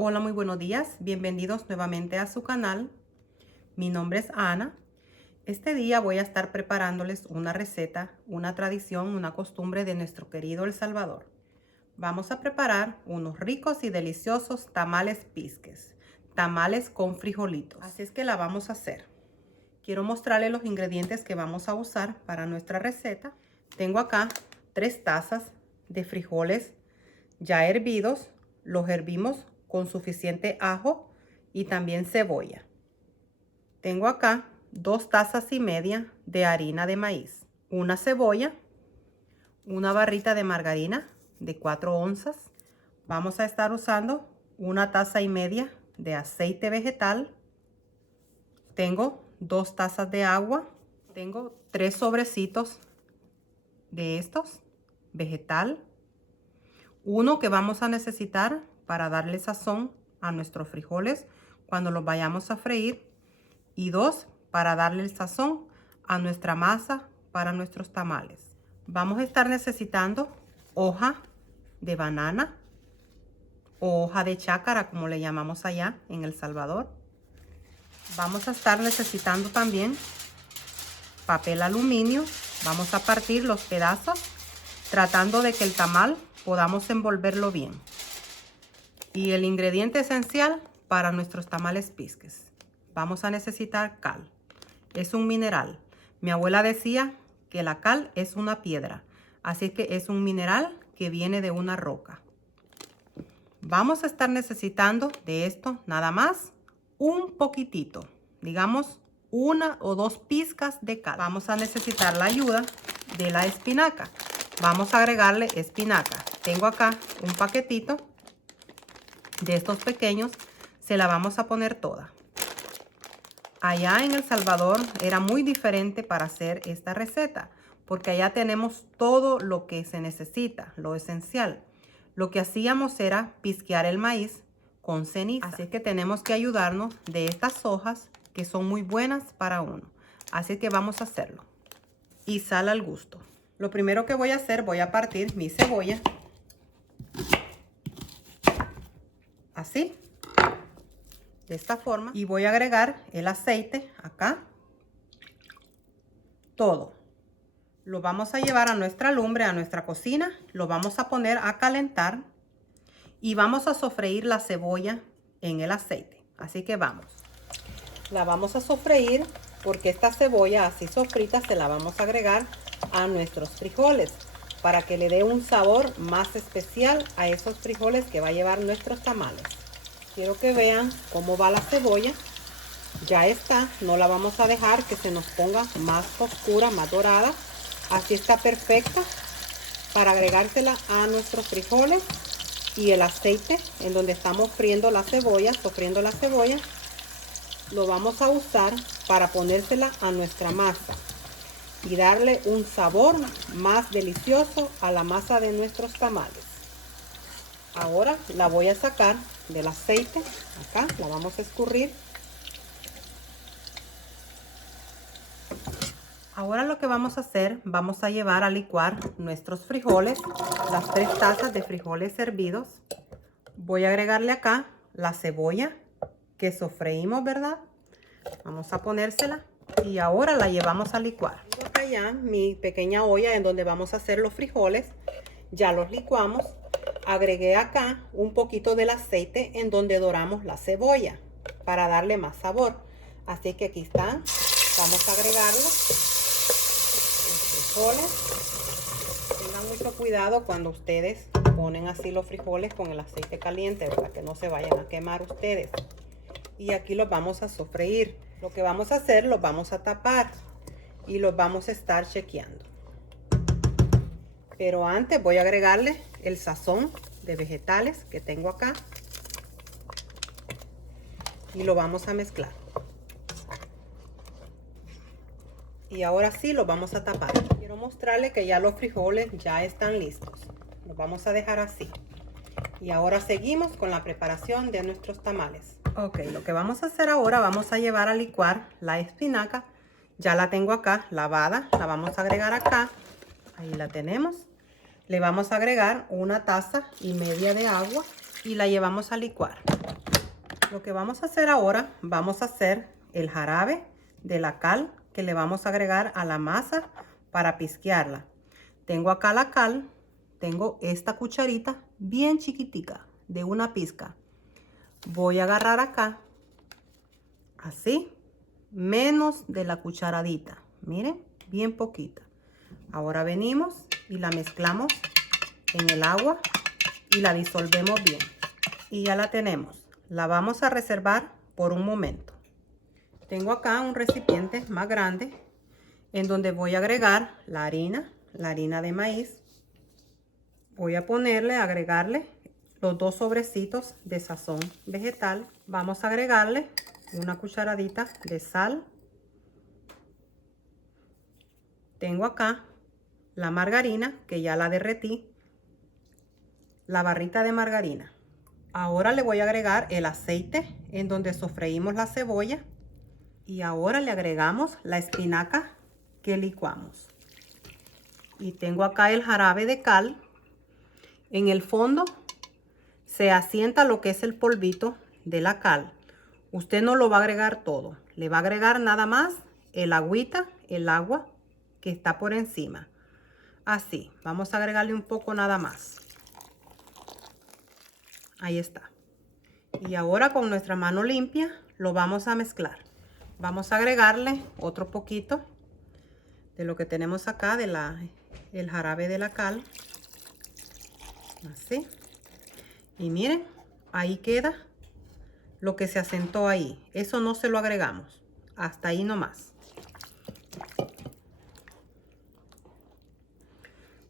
Hola, muy buenos días. Bienvenidos nuevamente a su canal. Mi nombre es Ana. Este día voy a estar preparándoles una receta, una tradición, una costumbre de nuestro querido El Salvador. Vamos a preparar unos ricos y deliciosos tamales pisques, tamales con frijolitos. Así es que la vamos a hacer. Quiero mostrarles los ingredientes que vamos a usar para nuestra receta. Tengo acá 3 tazas de frijoles ya hervidos. Los hervimos con suficiente ajo y también cebolla. Tengo acá 2 tazas y media de harina de maíz, una cebolla, una barrita de margarina de 4 onzas. Vamos a estar usando una taza y media de aceite vegetal. Tengo 2 tazas de agua. Tengo 3 sobrecitos de estos vegetal. Uno que vamos a necesitar para darle sazón a nuestros frijoles cuando los vayamos a freír. Y 2 para darle el sazón a nuestra masa para nuestros tamales. Vamos a estar necesitando hoja de banana o hoja de chácara, como le llamamos allá en El Salvador. Vamos a estar necesitando también papel aluminio. Vamos a partir los pedazos tratando de que el tamal podamos envolverlo bien. Y el ingrediente esencial para nuestros tamales pisques. Vamos a necesitar cal. Es un mineral. Mi abuela decía que la cal es una piedra, así que es un mineral que viene de una roca. Vamos a estar necesitando de esto nada más un poquitito, digamos 1 o 2 pizcas de cal. Vamos a necesitar la ayuda de la espinaca. Vamos a agregarle espinaca. Tengo acá un paquetito de estos pequeños. Se la vamos a poner toda. Allá en El Salvador era muy diferente para hacer esta receta, porque allá tenemos todo lo que se necesita, lo esencial. Lo que hacíamos era pisquear el maíz con ceniza. Así que tenemos que ayudarnos de estas hojas que son muy buenas para uno. Así que vamos a hacerlo. Y sal al gusto. Lo primero que voy a hacer, voy a partir mi cebolla. Así. De esta forma. Y voy a agregar el aceite acá. Todo. Lo vamos a llevar a nuestra lumbre, a nuestra cocina. Lo vamos a poner a calentar. Y vamos a sofreír la cebolla en el aceite. Así que vamos. La vamos a sofreír porque esta cebolla así sofrita se la vamos a agregar a nuestros frijoles para que le dé un sabor más especial a esos frijoles que va a llevar nuestros tamales. Quiero que vean cómo va la cebolla. Ya está, no la vamos a dejar que se nos ponga más oscura, más dorada. Así está perfecta para agregársela a nuestros frijoles. Y el aceite en donde estamos friendo la cebolla, sofriendo la cebolla, lo vamos a usar para ponérsela a nuestra masa y darle un sabor más delicioso a la masa de nuestros tamales. Ahora la voy a sacar del aceite. Acá la vamos a escurrir. Ahora lo que vamos a hacer, vamos a llevar a licuar nuestros frijoles, las 3 tazas de frijoles hervidos. Voy a agregarle acá la cebolla que sofreímos, ¿verdad? Vamos a ponérsela y ahora la llevamos a licuar. Tengo acá ya mi pequeña olla en donde vamos a hacer los frijoles. Ya los licuamos. Agregué acá un poquito del aceite en donde doramos la cebolla para darle más sabor. Así que aquí están. Vamos a agregarlo. Los frijoles. Tengan mucho cuidado cuando ustedes ponen así los frijoles con el aceite caliente, ¿verdad? Que no se vayan a quemar ustedes. Y aquí los vamos a sofreír. Lo que vamos a hacer, los vamos a tapar y los vamos a estar chequeando. Pero antes voy a agregarle el sazón de vegetales que tengo acá y lo vamos a mezclar. Y ahora sí los vamos a tapar. Quiero mostrarles que ya los frijoles ya están listos. Los vamos a dejar así. Y ahora seguimos con la preparación de nuestros tamales. Ok, lo que vamos a hacer ahora, vamos a llevar a licuar la espinaca. Ya la tengo acá lavada, la vamos a agregar acá. Ahí la tenemos. Le vamos a agregar 1 taza y media de agua y la llevamos a licuar. Lo que vamos a hacer ahora, vamos a hacer el jarabe de la cal que le vamos a agregar a la masa para pizquearla. Tengo acá la cal, tengo esta cucharita bien chiquitica de una pizca. Voy a agarrar acá, así, menos de la cucharadita. Miren, bien poquita. Ahora venimos y la mezclamos en el agua y la disolvemos bien. Y ya la tenemos. La vamos a reservar por un momento. Tengo acá un recipiente más grande en donde voy a agregar la harina de maíz. Voy a agregarle los 2 sobrecitos de sazón vegetal. Vamos a agregarle una cucharadita de sal. Tengo acá la margarina que ya la derretí, la barrita de margarina. Ahora le voy a agregar el aceite en donde sofreímos la cebolla y ahora le agregamos la espinaca que licuamos. Y tengo acá el jarabe de cal. En el fondo se asienta lo que es el polvito de la cal. Usted no lo va a agregar todo, le va a agregar nada más el agüita, el agua que está por encima. Así, vamos a agregarle un poco nada más. Ahí está. Y ahora con nuestra mano limpia lo vamos a mezclar. Vamos a agregarle otro poquito de lo que tenemos acá, el jarabe de la cal. Así. Y miren, ahí queda lo que se asentó ahí. Eso no se lo agregamos. Hasta ahí nomás.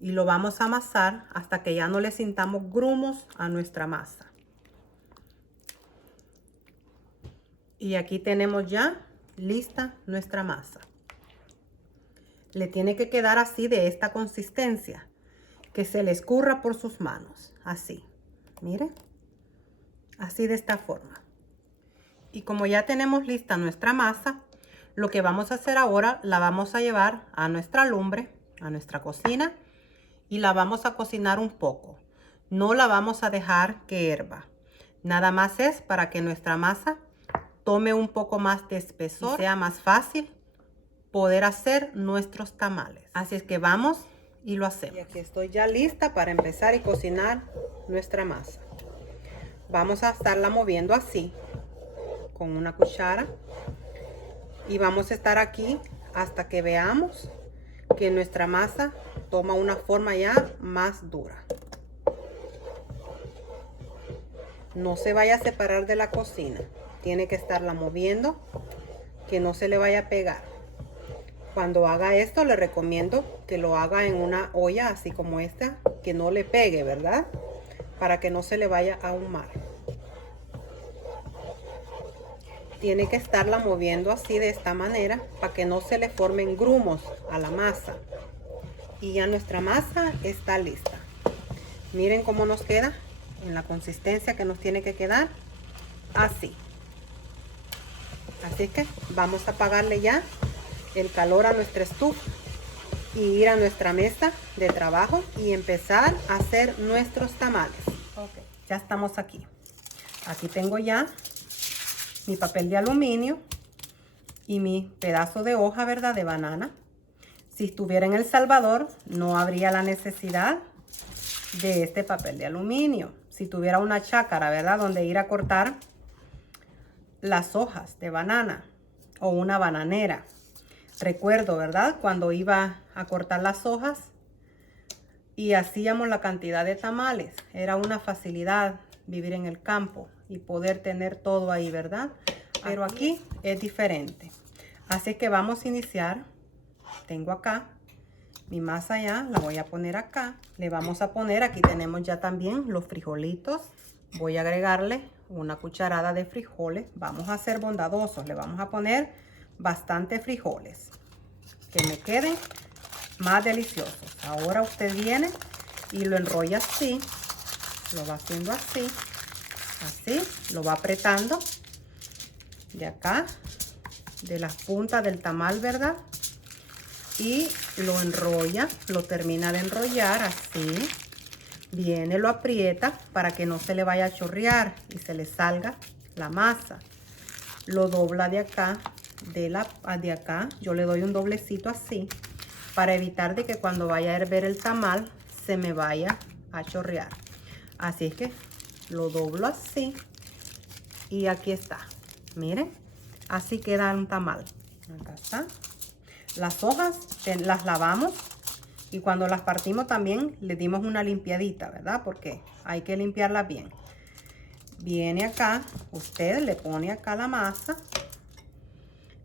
Y lo vamos a amasar hasta que ya no le sintamos grumos a nuestra masa. Y aquí tenemos ya lista nuestra masa. Le tiene que quedar así, de esta consistencia, que se le escurra por sus manos. Así, miren, así de esta forma. Y como ya tenemos lista nuestra masa, lo que vamos a hacer ahora, la vamos a llevar a nuestra lumbre, a nuestra cocina, y la vamos a cocinar un poco. No la vamos a dejar que hierva. Nada más es para que nuestra masa tome un poco más de espesor y sea más fácil poder hacer nuestros tamales. Así es que vamos y lo hacemos. Y aquí estoy ya lista para empezar y cocinar nuestra masa. Vamos a estarla moviendo así con una cuchara y vamos a estar aquí hasta que veamos que nuestra masa toma una forma ya más dura. No se vaya a separar de la cocina. Tiene que estarla moviendo, que no se le vaya a pegar. Cuando haga esto, le recomiendo que lo haga en una olla así como esta, que no le pegue, ¿verdad? Para que no se le vaya a ahumar. Tiene que estarla moviendo así de esta manera para que no se le formen grumos a la masa. Y ya nuestra masa está lista. Miren cómo nos queda en la consistencia que nos tiene que quedar. Así. Así que vamos a apagarle ya el calor a nuestra estufa y ir a nuestra mesa de trabajo y empezar a hacer nuestros tamales. Okay, ya estamos aquí. Aquí tengo ya mi papel de aluminio y mi pedazo de hoja, ¿verdad?, de banana. Si estuviera en El Salvador, no habría la necesidad de este papel de aluminio. Si tuviera una chácara, ¿verdad?, donde ir a cortar las hojas de banana o una bananera. Recuerdo, ¿verdad?, cuando iba a cortar las hojas y hacíamos la cantidad de tamales. Era una facilidad vivir en el campo y poder tener todo ahí, ¿verdad? Pero aquí es diferente. Así que vamos a iniciar. Tengo acá mi masa ya, la voy a poner acá. Le vamos a poner, aquí tenemos ya también los frijolitos. Voy a agregarle una cucharada de frijoles. Vamos a ser bondadosos, le vamos a poner bastante frijoles, que me queden más deliciosos. Ahora usted viene y lo enrolla así, lo va haciendo así, así, lo va apretando de acá, de las puntas del tamal, ¿verdad? Y lo enrolla, lo termina de enrollar así. Viene, lo aprieta para que no se le vaya a chorrear y se le salga la masa. Lo dobla de acá, de acá. Yo le doy un doblecito así para evitar de que cuando vaya a hervir el tamal se me vaya a chorrear. Así es que lo doblo así y aquí está. Miren, así queda un tamal. Acá está. Las hojas las lavamos y cuando las partimos también le dimos una limpiadita, ¿verdad? Porque hay que limpiarlas bien. Viene acá, usted le pone acá la masa,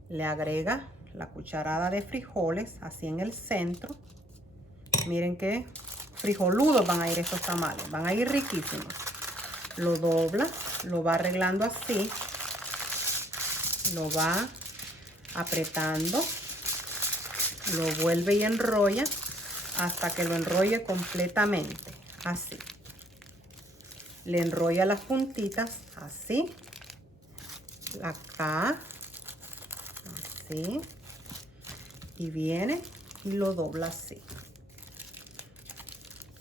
le agrega la cucharada de frijoles así en el centro. Miren qué frijoludos van a ir estos tamales, van a ir riquísimos. Lo dobla, lo va arreglando así, lo va apretando, lo vuelve y enrolla hasta que lo enrolle completamente, así. Le enrolla las puntitas así, acá, así, y viene y lo dobla así.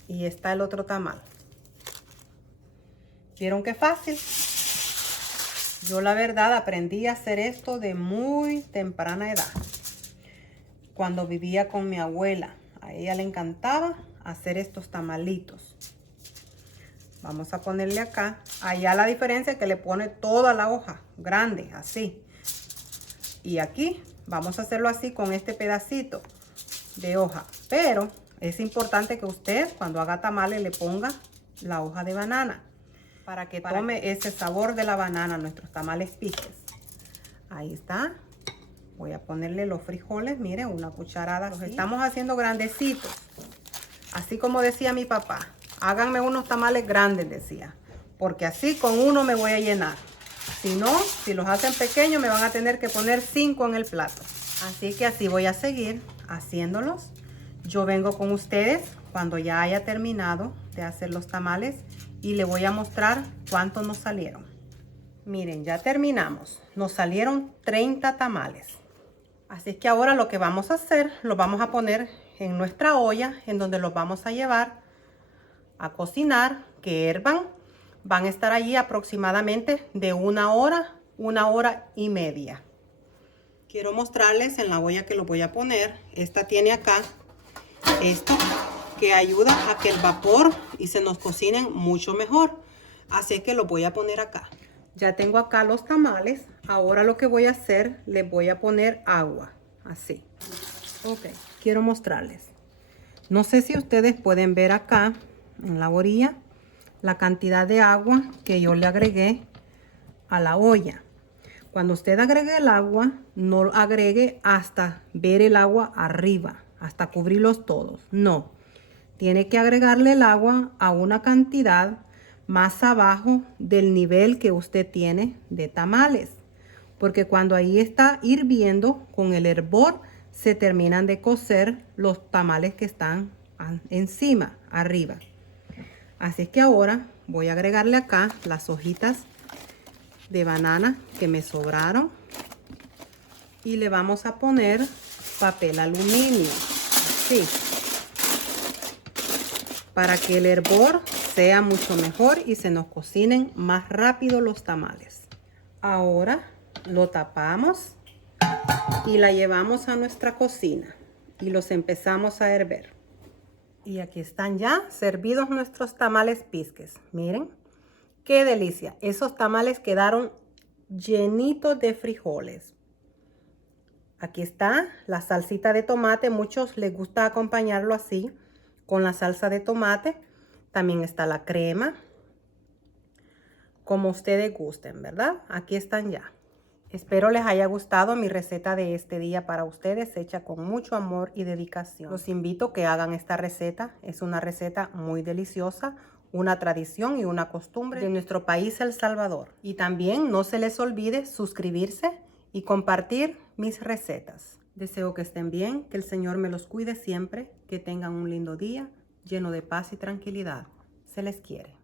Y está el otro tamal. ¿Vieron qué fácil? Yo la verdad aprendí a hacer esto de muy temprana edad. Cuando vivía con mi abuela, a ella le encantaba hacer estos tamalitos. Vamos a ponerle acá. Allá la diferencia es que le pone toda la hoja grande, así. Y aquí vamos a hacerlo así con este pedacito de hoja. Pero es importante que usted cuando haga tamales le ponga la hoja de banana para que tome ese sabor de la banana a nuestros tamales pisques. Ahí está. Voy a ponerle los frijoles, miren, una cucharada. Los estamos haciendo grandecitos. Así como decía mi papá, háganme unos tamales grandes, decía. Porque así con uno me voy a llenar. Si no, si los hacen pequeños me van a tener que poner 5 en el plato. Así que así voy a seguir haciéndolos. Yo vengo con ustedes cuando ya haya terminado de hacer los tamales y le voy a mostrar cuántos nos salieron. Miren, ya terminamos. Nos salieron 30 tamales. Así es que ahora lo que vamos a hacer, lo vamos a poner en nuestra olla, en donde los vamos a llevar a cocinar, que hiervan. Van a estar allí aproximadamente de 1 hora, 1 hora y media. Quiero mostrarles en la olla que lo voy a poner. Esta tiene acá esto que ayuda a que el vapor y se nos cocinen mucho mejor. Así que lo voy a poner acá. Ya tengo acá los tamales. Ahora lo que voy a hacer, les voy a poner agua. Así. Ok. Quiero mostrarles. No sé si ustedes pueden ver acá en la orilla la cantidad de agua que yo le agregué a la olla. Cuando usted agregue el agua, no agregue hasta ver el agua arriba, hasta cubrirlos todos. No. Tiene que agregarle el agua a una cantidad más abajo del nivel que usted tiene de tamales. Porque cuando ahí está hirviendo, con el hervor se terminan de cocer los tamales que están encima, arriba. Así es que ahora voy a agregarle acá las hojitas de banana que me sobraron. Y le vamos a poner papel aluminio. Así. Para que el hervor sea mucho mejor y se nos cocinen más rápido los tamales. Ahora lo tapamos y la llevamos a nuestra cocina y los empezamos a hervir. Y aquí están ya servidos nuestros tamales pisques. Miren, qué delicia. Esos tamales quedaron llenitos de frijoles. Aquí está la salsita de tomate. Muchos les gusta acompañarlo así, con la salsa de tomate. También está la crema. Como ustedes gusten, ¿verdad? Aquí están ya. Espero les haya gustado mi receta de este día para ustedes, hecha con mucho amor y dedicación. Los invito a que hagan esta receta. Es una receta muy deliciosa, una tradición y una costumbre de nuestro país, El Salvador. Y también no se les olvide suscribirse y compartir mis recetas. Deseo que estén bien, que el Señor me los cuide siempre, que tengan un lindo día lleno de paz y tranquilidad. Se les quiere.